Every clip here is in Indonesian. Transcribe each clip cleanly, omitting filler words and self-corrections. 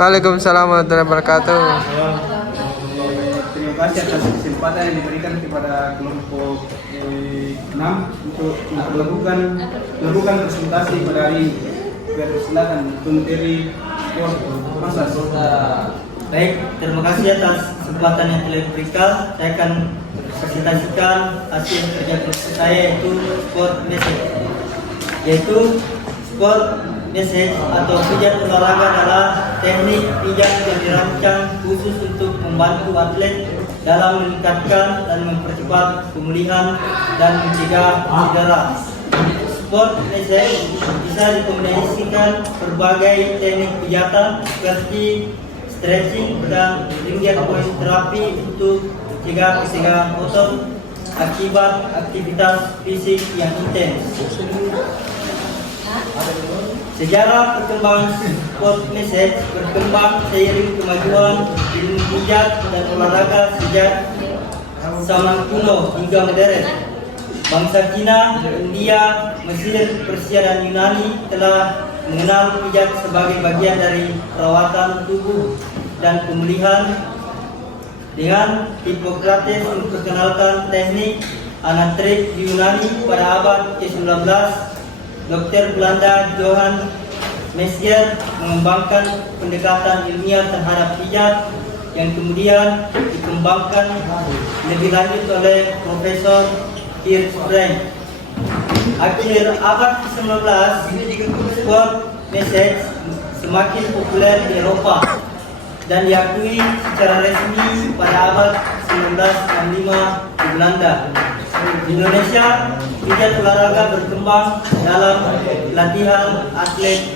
Waalaikumsalam warahmatullahi wabarakatuh. Terima kasih atas kesempatan yang diberikan kepada kelompok 6 untuk melakukan presentasi pada hari ini. Silakan untuk materi Masas. Baik, terima kasih atas kesempatan yang telah diberikan. Saya akan presentasikan hasil kerja kelompok saya, yaitu sport message. Yaitu sport message atau pijat olahraga adalah teknik pijat yang dirancang khusus untuk membantu atlet dalam meningkatkan dan mempercepat pemulihan dan mencegah cedera. Sport message bisa dikombinasikan berbagai teknik pijatan seperti stretching dan finger point terapi untuk mencegah kesegahan otot akibat aktivitas fisik yang intens. Sejarah perkembangan sport message berkembang seiring kemajuan ilmu pijat dan olahraga sejak zaman kuno hingga modern. Bangsa Cina, India, Mesir, Persia, dan Yunani telah mengenal pijat sebagai bagian dari perawatan tubuh dan pemulihan. Dengan Hippocrates memperkenalkan teknik anatrik di Yunani pada abad ke-19, Dokter Belanda Johan Messier mengembangkan pendekatan ilmiah terhadap pijat yang kemudian dikembangkan lebih lanjut oleh Profesor Kurt Frank. Akhir abad ke-19, sport message semakin populer di Eropa dan diakui secara resmi pada abad 1965 di Belanda. Di Indonesia, pijat olahraga berkembang dalam latihan atlet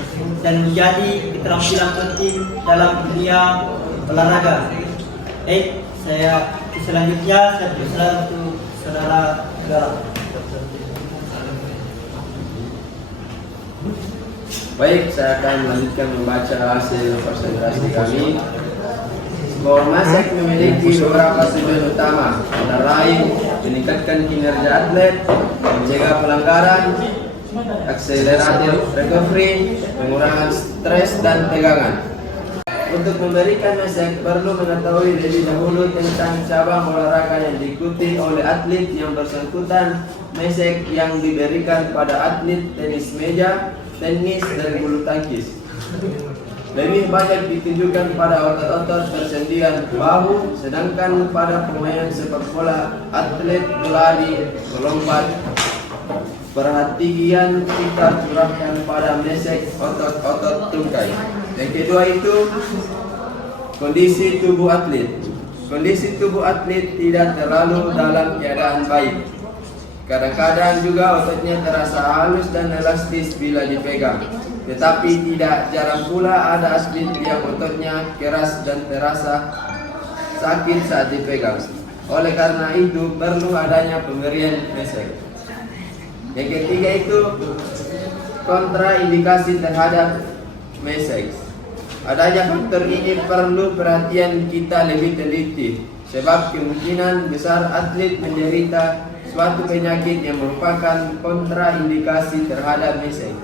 dan menjadi keterampilan penting dalam dunia olahraga. Selanjutnya saya persilakan untuk saudara Galang. Baik, saya akan melanjutkan membaca hasil presentasi kami. Sport message memiliki beberapa tujuan utama, antara lain meningkatkan kinerja atlet, mencegah pelanggaran, akseleratif recovery, pengurangan stres dan tegangan. Untuk memberikan message perlu mengetahui lebih dahulu tentang cabang olahraga yang diikuti oleh atlet yang bersangkutan. Message yang diberikan pada atlet tenis meja, tenis, dan bulu tangkis lebih banyak ditunjukkan pada otot-otot persendian bahu, sedangkan pada pemain sepak bola, atlet berlari, melompat, perhatian kita curahkan pada message otot-otot tungkai. Yang kedua itu kondisi tubuh atlet. Kondisi tubuh atlet tidak terlalu dalam keadaan baik. Kadang-kadang juga ototnya terasa halus dan elastis bila dipegang. Tetapi tidak jarang pula ada atlet yang ototnya keras dan terasa sakit saat dipegang. Oleh karena itu perlu adanya pemberian message. Yang ketiga itu kontraindikasi terhadap message. Adanya faktor ini perlu perhatian kita lebih teliti, sebab kemungkinan besar atlet menderita suatu penyakit yang merupakan kontraindikasi terhadap message.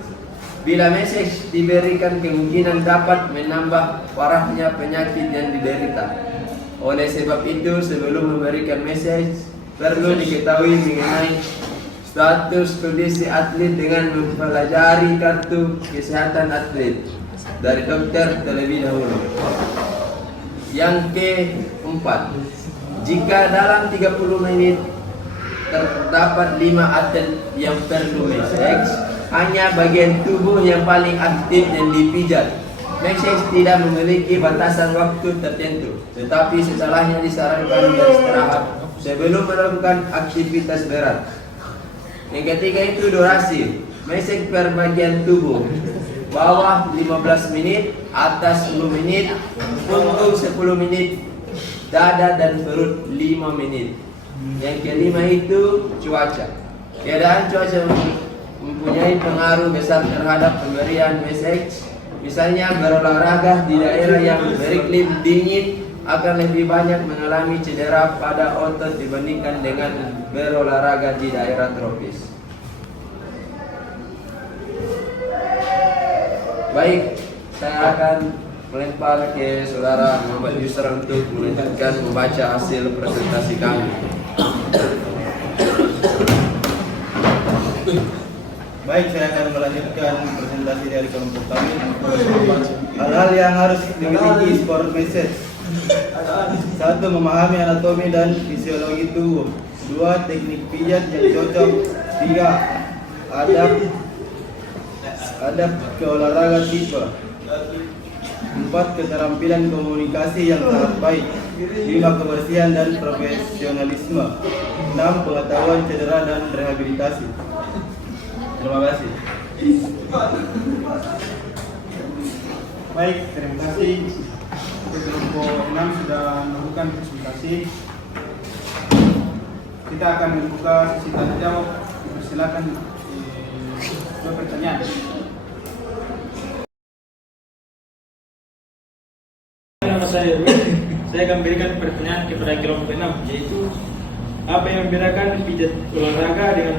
Bila message diberikan, kemungkinan dapat menambah parahnya penyakit yang diderita. Oleh sebab itu, sebelum memberikan message, perlu diketahui mengenai status kondisi atlet dengan mempelajari kartu kesehatan atlet dari dokter terlebih dahulu. Yang keempat, jika dalam 30 menit terdapat 5 atlet yang perlu message, hanya bagian tubuh yang paling aktif yang dipijat. Message tidak memiliki batasan waktu tertentu, tetapi setelahnya disarankan beristirahat sebelum melakukan aktivitas berat. Yang ketiga itu durasi. Message per bagian tubuh. Bawah 15 menit, atas 10 menit, punggung 10 menit, dada dan perut 5 menit. Yang kelima itu cuaca. Keadaan cuaca mempunyai pengaruh besar terhadap pemberian message. Misalnya berolahraga di daerah yang beriklim dingin akan lebih banyak mengalami cedera pada otot dibandingkan dengan berolahraga di daerah tropis. Baik, saya akan melempar ke saudara Muhammad Yusra untuk melanjutkan membaca hasil presentasi kami. Baik, saya akan melanjutkan presentasi dari kelompok kami. Hal-hal yang harus dimiliki sport message. 1. Memahami anatomi dan fisiologi tubuh. 2. Teknik pijat yang cocok. 3. Adab keolahraga tipe. 4. Keterampilan komunikasi yang sangat baik. 5. Kebersihan dan profesionalisme. 6. Pengetahuan cedera dan rehabilitasi. Terima kasih. Baik, terima kasih. Untuk kelompok 6 sudah melakukan presentasi. Kita akan membuka sesi tanya jawab. Silakan dua pertanyaan. Nama saya saya akan berikan pertanyaan kepada kelompok 6, yaitu apa yang membedakan pijat olahraga dengan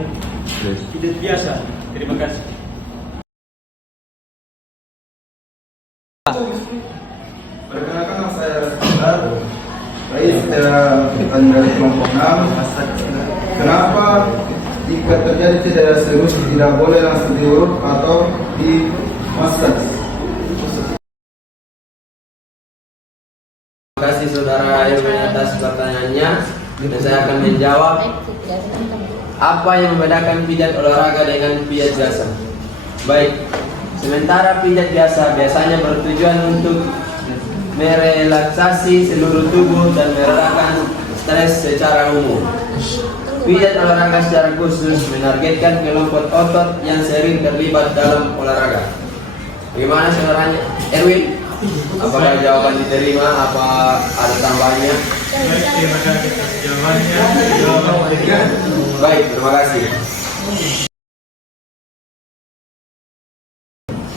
pijat biasa? Terima kasih. Perkenalkan, nama saya Rais dari kelompok 6. Kenapa jika terjadi cedera serius tidak boleh langsung diurut atau di massage? Terima kasih saudara Irwin atas pertanyaannya, dan saya akan menjawab apa yang membedakan pijat olahraga dengan pijat biasa. Baik, sementara pijat biasa biasanya bertujuan untuk merelaksasi seluruh tubuh dan meredakan stres secara umum. Pijat olahraga secara khusus menargetkan kelompok otot yang sering terlibat dalam olahraga. Bagaimana saudaranya Erwin? Apakah jawaban diterima? Apa ada tambahannya? Terima kasih atas jawabannya. Baik, terima kasih.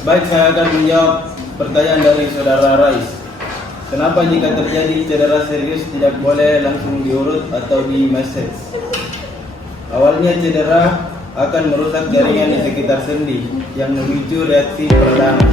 Baik, saya akan menjawab pertanyaan dari saudara Rais. Kenapa jika terjadi cedera serius tidak boleh langsung diurut atau di massage? Awalnya cedera akan merusak jaringan di sekitar sendi yang memicu reaksi perdana.